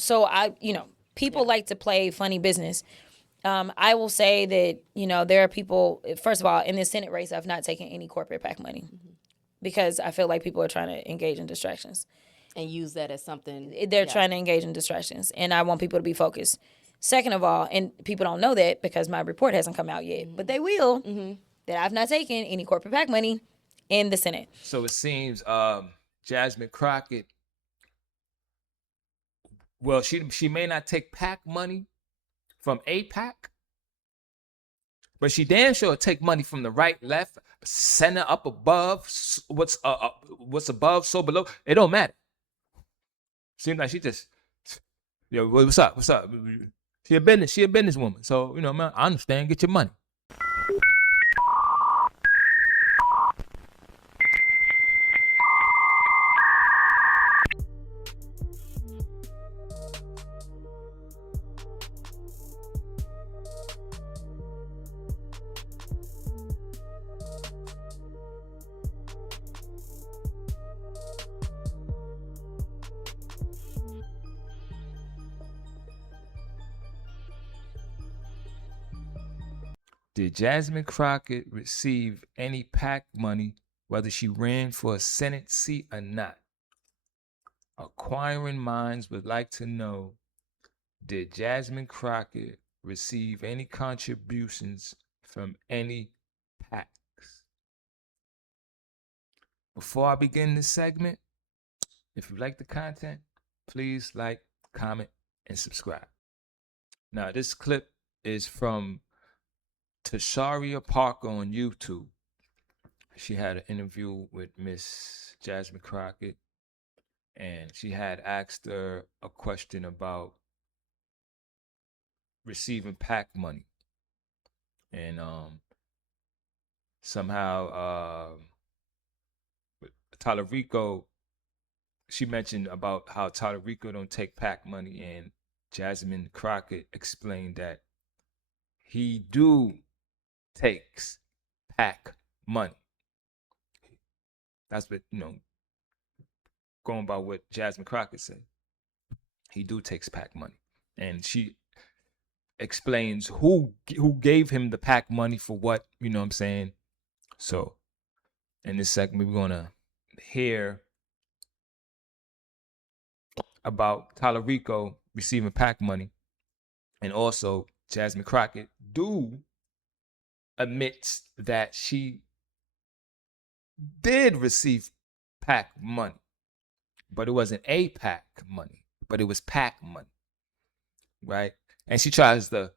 So people like to play funny business. I will say that, there are people, first of all, in this Senate race, I've not taken any corporate PAC money because I feel like people are trying to engage in distractions. And use that as something. They're trying to engage in distractions, and I want people to be focused. Second of all, and people don't know that because my report hasn't come out yet, but they will, that I've not taken any corporate PAC money in the Senate. So it seems Jasmine Crockett, well, she may not take PAC money from AIPAC, but she damn sure take money from the right, left, center, up, above. What's above, so below. It don't matter. Seems like she just, yo, what's up? She a businesswoman. So, man, I understand. Get your money. Did Jasmine Crockett receive any PAC money, whether she ran for a Senate seat or not? Acquiring minds would like to know, did Jasmine Crockett receive any contributions from any PACs? Before I begin this segment, if you like the content, please like, comment, and subscribe. Now, this clip is from Tasharia Parker on YouTube. She had an interview with Miss Jasmine Crockett, and she had asked her a question about receiving PAC money. And somehow Talarico, she mentioned about how Talarico don't take PAC money, and Jasmine Crockett explained that he takes PAC money. That's what, going by what Jasmine Crockett said. He takes PAC money. And she explains who gave him the PAC money for what, you know what I'm saying? So in this segment, we're going to hear about Talarico receiving PAC money. And also Jasmine Crockett admits that she did receive PAC money, but it wasn't AIPAC money, but it was PAC money, right? And she tries to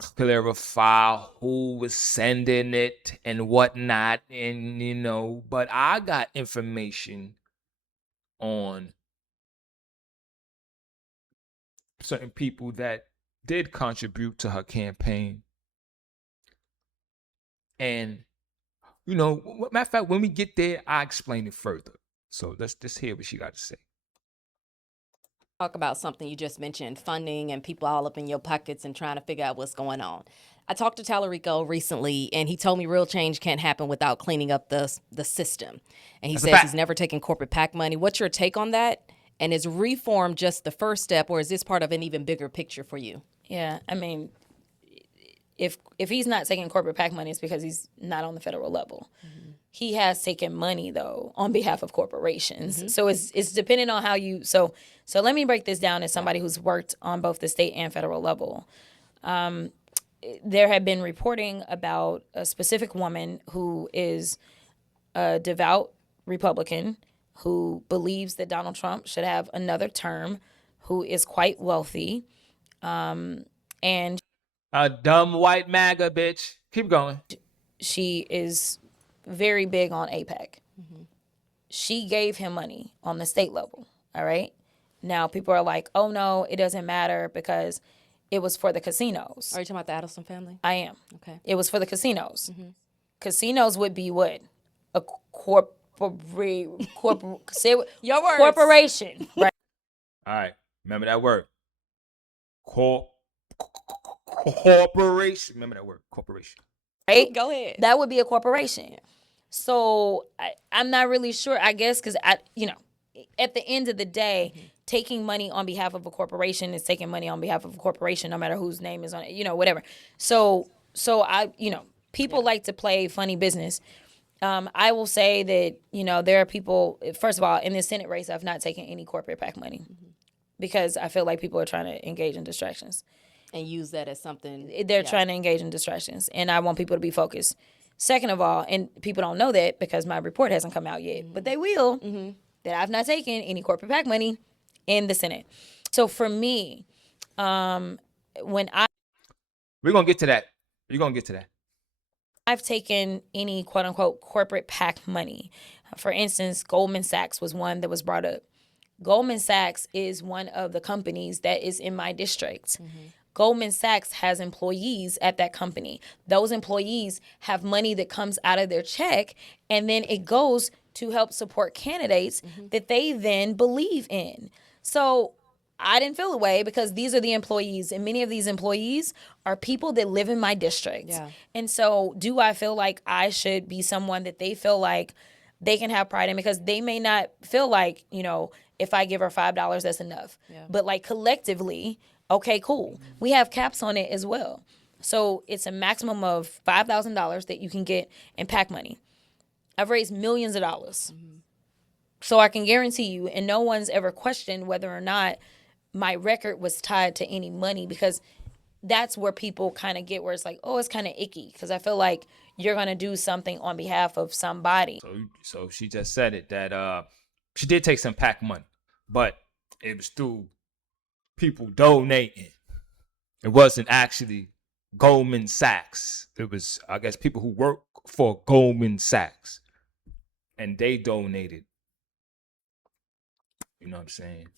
clarify who was sending it and whatnot, and but I got information on certain people that did contribute to her campaign. And, matter of fact, when we get there, I explain it further. So let's just hear what she got to say. Talk about something you just mentioned, funding and people all up in your pockets and trying to figure out what's going on. I talked to Talarico recently, and he told me real change can't happen without cleaning up the system. And he says he's never taken corporate PAC money. What's your take on that? And is reform just the first step, or is this part of an even bigger picture for you? Yeah, I mean, if he's not taking corporate PAC money, it's because he's not on the federal level. Mm-hmm. He has taken money, though, on behalf of corporations. Mm-hmm. So it's dependent on how you... So let me break this down as somebody who's worked on both the state and federal level. There have been reporting about a specific woman who is a devout Republican who believes that Donald Trump should have another term, who is quite wealthy, and... A dumb white MAGA bitch. Keep going. She is very big on AIPAC. Mm-hmm. She gave him money on the state level, all right? Now, people are like, oh, no, it doesn't matter because it was for the casinos. Are you talking about the Adelson family? I am. Okay. It was for the casinos. Mm-hmm. Casinos would be what? A Your words. Corporation. Right. All right. Remember that word. Corporation. Remember that word. Corporation. Right? Go ahead. That would be a corporation. So I'm not really sure, I guess, because at the end of the day, taking money on behalf of a corporation is taking money on behalf of a corporation, no matter whose name is on it, whatever. So I, people like to play funny business. I will say that, there are people, first of all, in this Senate race, I've not taken any corporate PAC money because I feel like people are trying to engage in distractions. And use that as something. They're trying to engage in distractions, and I want people to be focused. Second of all, and people don't know that because my report hasn't come out yet, but they will, that I've not taken any corporate PAC money in the Senate. So for me, when we're going to get to that. You're going to get to that. I've taken any quote unquote corporate PAC money. For instance, Goldman Sachs was one that was brought up. Goldman Sachs is one of the companies that is in my district. Goldman Sachs has employees at that company. Those employees have money that comes out of their check, and then it goes to help support candidates that they then believe in. So I didn't feel the way because these are the employees, and many of these employees are people that live in my district. Yeah. And so do I feel like I should be someone that they feel like they can have pride in, because they may not feel like, if I give her $5, that's enough. Yeah. But like collectively, okay, cool. We have caps on it as well. So it's a maximum of $5,000 that you can get in PAC money. I've raised millions of dollars. So I can guarantee you, and no one's ever questioned whether or not my record was tied to any money, because that's where people kind of get where it's like, oh, it's kind of icky, because I feel like you're going to do something on behalf of somebody. So she just said it, that she did take some PAC money, but it was through people donating. It wasn't actually Goldman Sachs. It was, I guess, people who work for Goldman Sachs, and they donated. You know what I'm saying?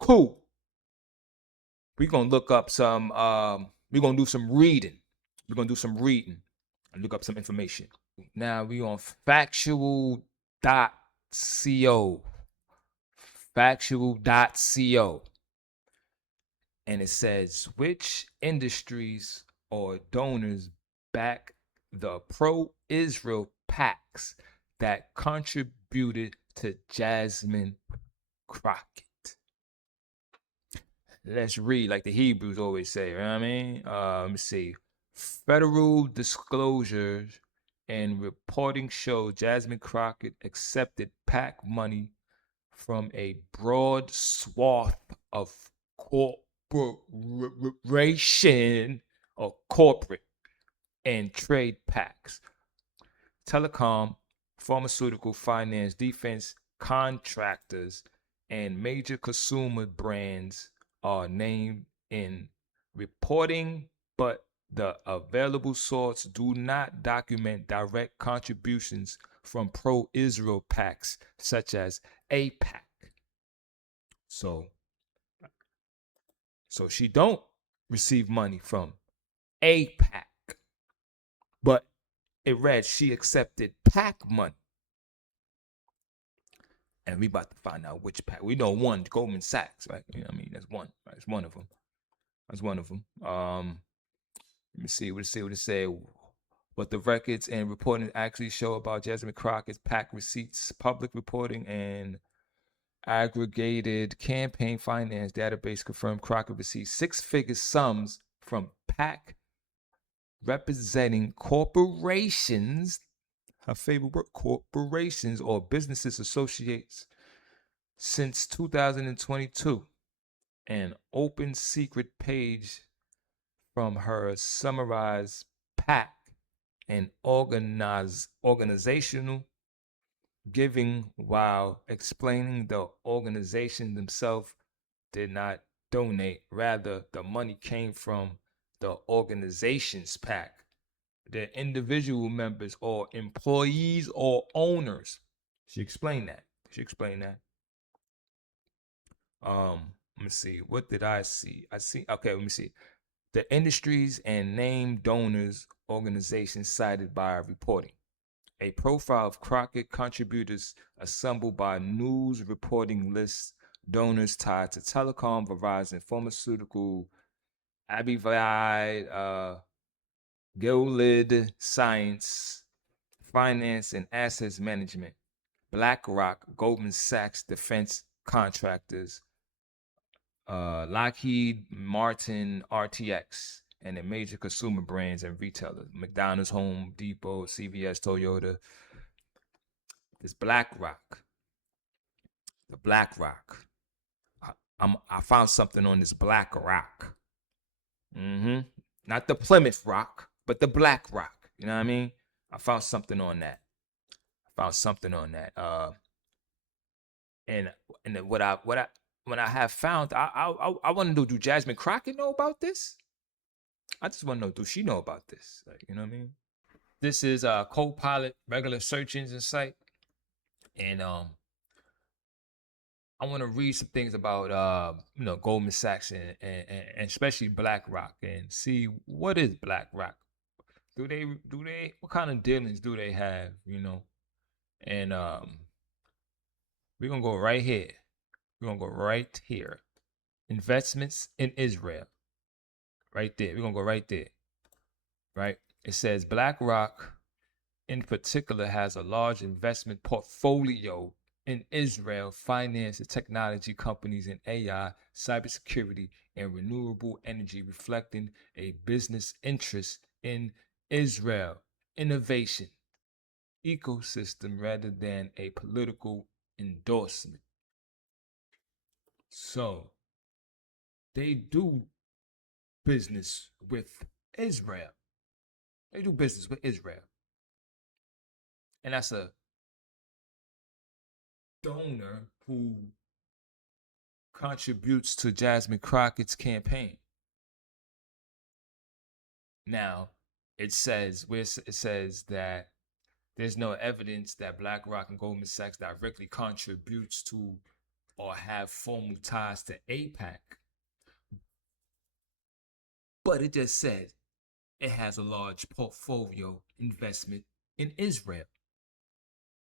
Cool. We're going to look up some, we're going to do some reading. We're going to do some reading and look up some information. Now we on factual.co. Factual.co. And it says, which industries or donors back the pro-Israel PACs that contributed to Jasmine Crockett? Let's read like the Hebrews always say, you know what I mean? Let me see. Federal disclosures and reporting show Jasmine Crockett accepted PAC money from a broad swath of corporation or corporate and trade PACs. Telecom, pharmaceutical, finance, defense contractors, and major consumer brands are named in reporting, but the available sources do not document direct contributions from pro-Israel PACs such as AIPAC. So she don't receive money from AIPAC, but it read she accepted PAC money. And we about to find out which PAC. We know one, Goldman Sachs, right? You know what I mean? That's one. Right? That's one of them. Let me see what it say. What the records and reporting actually show about Jasmine Crockett's PAC receipts, public reporting, and aggregated campaign finance database confirmed Crockett received six-figure sums from PAC representing corporations, her favorite word, corporations or businesses associates since 2022. An open secret page from her summarized PAC and organizational giving, while explaining the organization themselves did not donate. Rather, the money came from the organization's PAC, their individual members or employees or owners. She explained that. Let me see. What did I see? Okay, let me see. The industries and named donors organizations cited by reporting. A profile of Crockett contributors assembled by news reporting lists donors tied to telecom, Verizon, pharmaceutical, AbbVie, Gilead Sciences, finance and assets management. BlackRock, Goldman Sachs, defense contractors, Lockheed Martin, RTX, and the major consumer brands and retailers, McDonald's, Home Depot, CVS, Toyota. This BlackRock, the BlackRock. I found something on this BlackRock. Not the Plymouth Rock, but the BlackRock. You know what I mean? I found something on that. And what I have found, I want to know, do Jasmine Crockett know about this? I just want to know, do she know about this? Like, you know what I mean? This is a Copilot regular search engine site, and I want to read some things about Goldman Sachs and especially BlackRock, and see what is BlackRock. Do they what kind of dealings do they have? And we're gonna go right here. We're gonna go right here. Investments in Israel. Right there. We're gonna go right there. Right? It says BlackRock in particular has a large investment portfolio in Israel, finance and technology companies in AI, cybersecurity, and renewable energy, reflecting a business interest in Israel innovation ecosystem rather than a political endorsement. So they do business with Israel. They do business with Israel. And that's a donor who contributes to Jasmine Crockett's campaign. Now, it says that there's no evidence that BlackRock and Goldman Sachs directly contributes to or have formal ties to AIPAC. But it just says it has a large portfolio investment in Israel.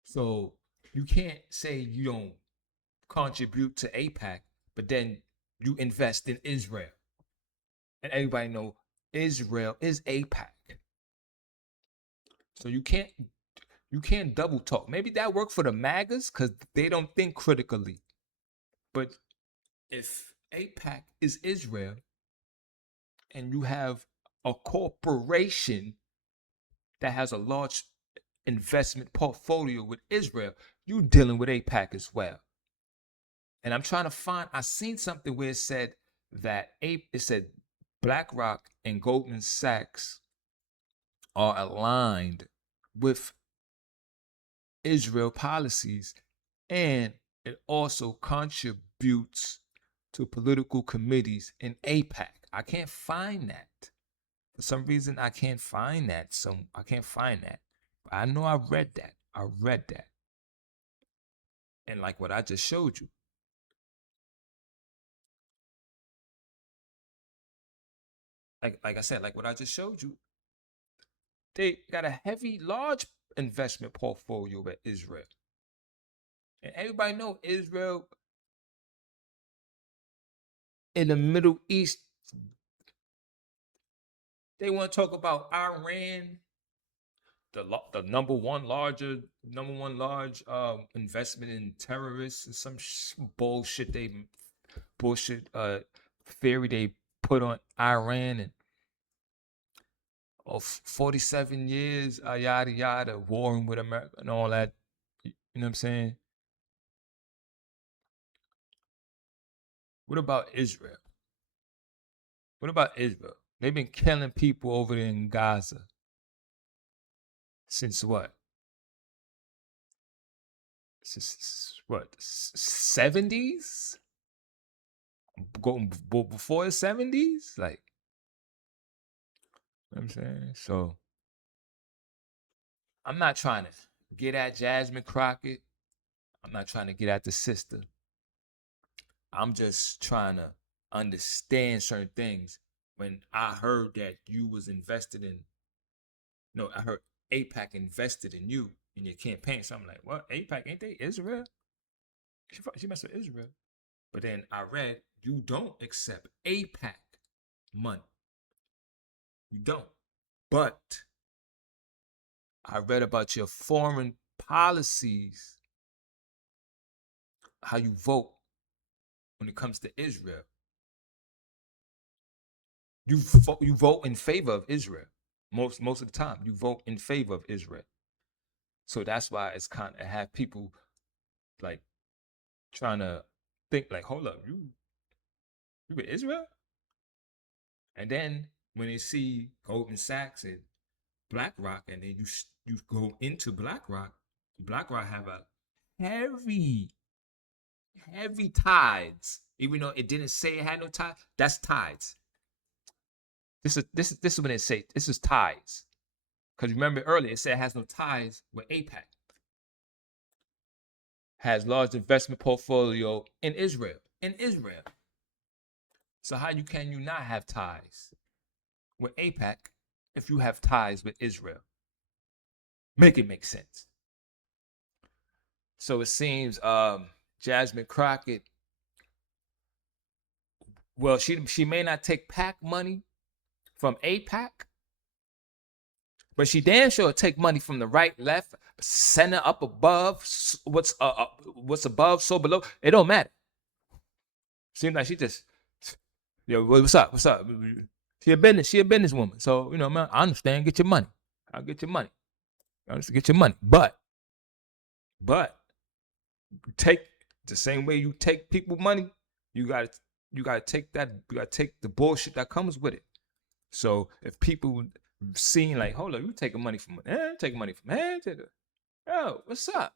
So you can't say you don't contribute to AIPAC, but then you invest in Israel. And everybody know Israel is AIPAC. So you can't double talk. Maybe that worked for the MAGAs because they don't think critically. But if AIPAC is Israel and you have a corporation that has a large investment portfolio with Israel, you dealing with AIPAC as well. And I'm trying to find, I seen something where it said that it said BlackRock and Goldman Sachs are aligned with Israel policies, and it also contributes to political committees in AIPAC. I can't find that. For some reason, I can't find that. But I know I read that. And like what I just showed you. Like I said, like what I just showed you, they got a heavy, large investment portfolio with Israel. And everybody know Israel in the Middle East, they want to talk about Iran, the number one large investment in terrorists and some bullshit theory they put on Iran, and 47 years, yada yada, warring with America and all that. You know what I'm saying? What about Israel? They've been killing people over there in Gaza since what? Since what? 70s? Going before the 70s? Like, you know what I'm saying? So, I'm not trying to get at Jasmine Crockett. I'm not trying to get at the sister. I'm just trying to understand certain things. When I heard that you was invested in, no, I heard AIPAC invested in you in your campaign. So I'm like, what? AIPAC, ain't they Israel? She messed with Israel. But then I read you don't accept AIPAC money. You don't. But I read about your foreign policies how you vote when it comes to Israel. You vote in favor of Israel. Most of the time, you vote in favor of Israel. So that's why it's kind of have people like trying to think like, hold up, you with Israel? And then when they see Goldman Sachs and BlackRock, and then you go into BlackRock have a heavy tides. Even though it didn't say it had no ties, that's tides. This is when it say this is ties. Because remember earlier it said it has no ties with AIPAC. Has large investment portfolio in Israel. So how can you not have ties with AIPAC if you have ties with Israel? Make it make sense. So it seems Jasmine Crockett, well, she may not take PAC money from AIPAC, but she damn sure take money from the right, left, center, up, above. What's above, so below. It don't matter. Seems like she just, yo, what's up? She a businesswoman. So, you know, man, I understand. Get your money. I'll get your money. Get your money. But take the same way you take people money, you gotta take that. You gotta take the bullshit that comes with it. So if people seeing like, hold up, you taking money from taking money from yo, what's up?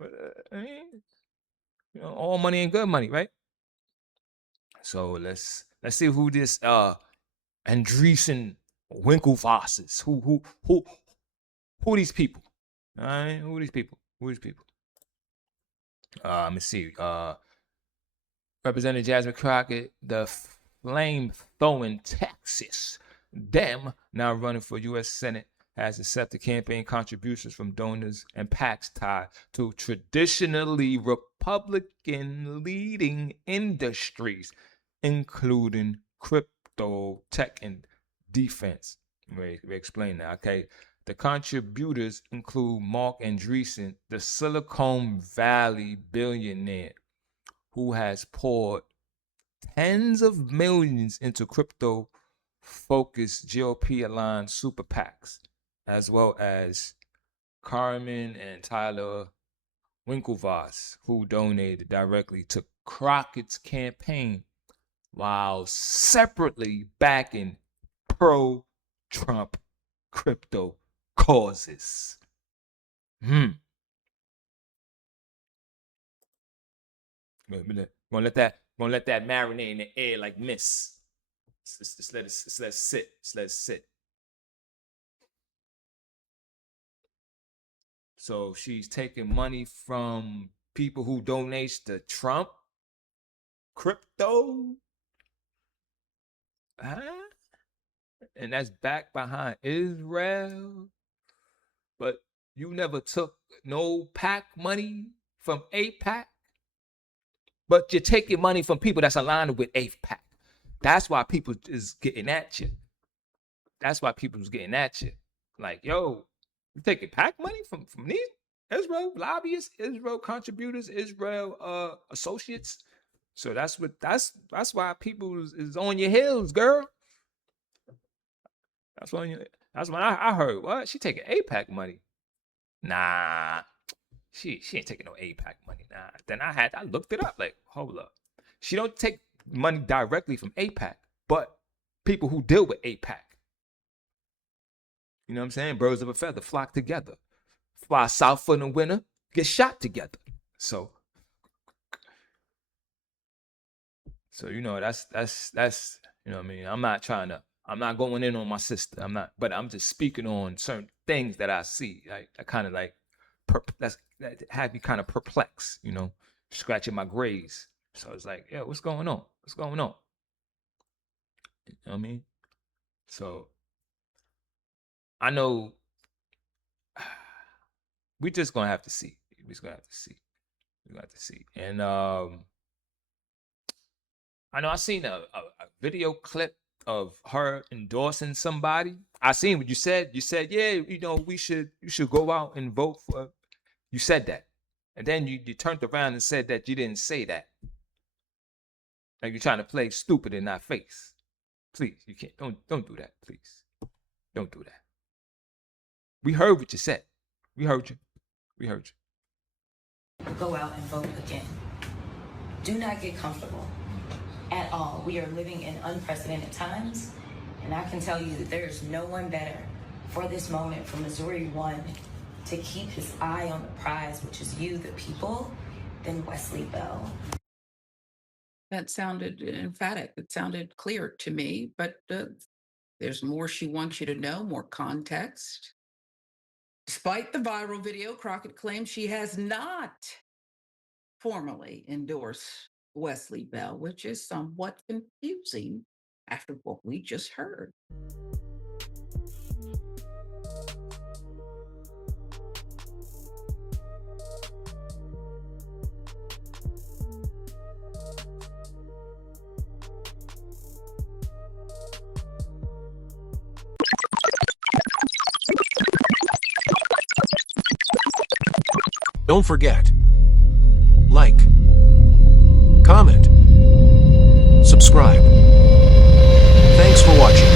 I mean, you know, all money ain't good money, right? So let's see who this Andreessen Winklevoss is. Who these people? All right, who these people? Let me see. Representative Jasmine Crockett, the flame-throwing Texas Dem, now running for U.S. Senate, has accepted campaign contributions from donors and PACs tied to traditionally Republican leading industries, including crypto, tech, and defense. We explain that. Okay. The contributors include Mark Andreessen, the Silicon Valley billionaire, who has poured tens of millions into crypto-focused GOP-aligned super PACs, as well as Carmen and Tyler Winklevoss, who donated directly to Crockett's campaign while separately backing pro-Trump crypto causes. Gonna let that marinate in the air like mist. Let's let it sit. Let it sit. So she's taking money from people who donate to Trump crypto, and that's backed behind Israel. But you never took no PAC money from AIPAC, but you're taking money from people that's aligned with AIPAC. That's why people is getting at you. Like, yo, you taking PAC money from these Israel lobbyists, Israel contributors, Israel associates. So that's why people is on your heels, girl. That's when I heard, what? She taking AIPAC money. Nah, she ain't taking no AIPAC money. Nah. Then I looked it up. Like, hold up. She don't take money directly from AIPAC, but people who deal with AIPAC. You know what I'm saying? Birds of a feather flock together. Fly south for the winter, get shot together. So you know, that's you know what I mean? I'm not going in on my sister. But I'm just speaking on certain things that I see. Like, I kind of like that had me kind of perplexed, you know, scratching my grays. So it's like, yeah, what's going on? You know what I mean? So I know we just gonna have to see. We're gonna have to see. And I know I seen a video clip of her endorsing somebody. I seen what you said. You said, yeah, you know, you should go out and vote for. You said that. And then you turned around and said that you didn't say that. Like you're trying to play stupid in our face. Please, you can't. Don't do that, please. Don't do that. We heard what you said. We heard you. We heard you. Go out and vote again. Do not get comfortable at all. We are living in unprecedented times, and I can tell you that there's no one better for this moment for Missouri 1 to keep his eye on the prize, which is you, the people, than Wesley Bell. That sounded emphatic. It sounded clear to me, but there's more she wants you to know, more context. Despite the viral video, Crockett claims she has not formally endorsed Wesley Bell, which is somewhat confusing after what we just heard. Don't forget, like, comment, subscribe. Thanks for watching.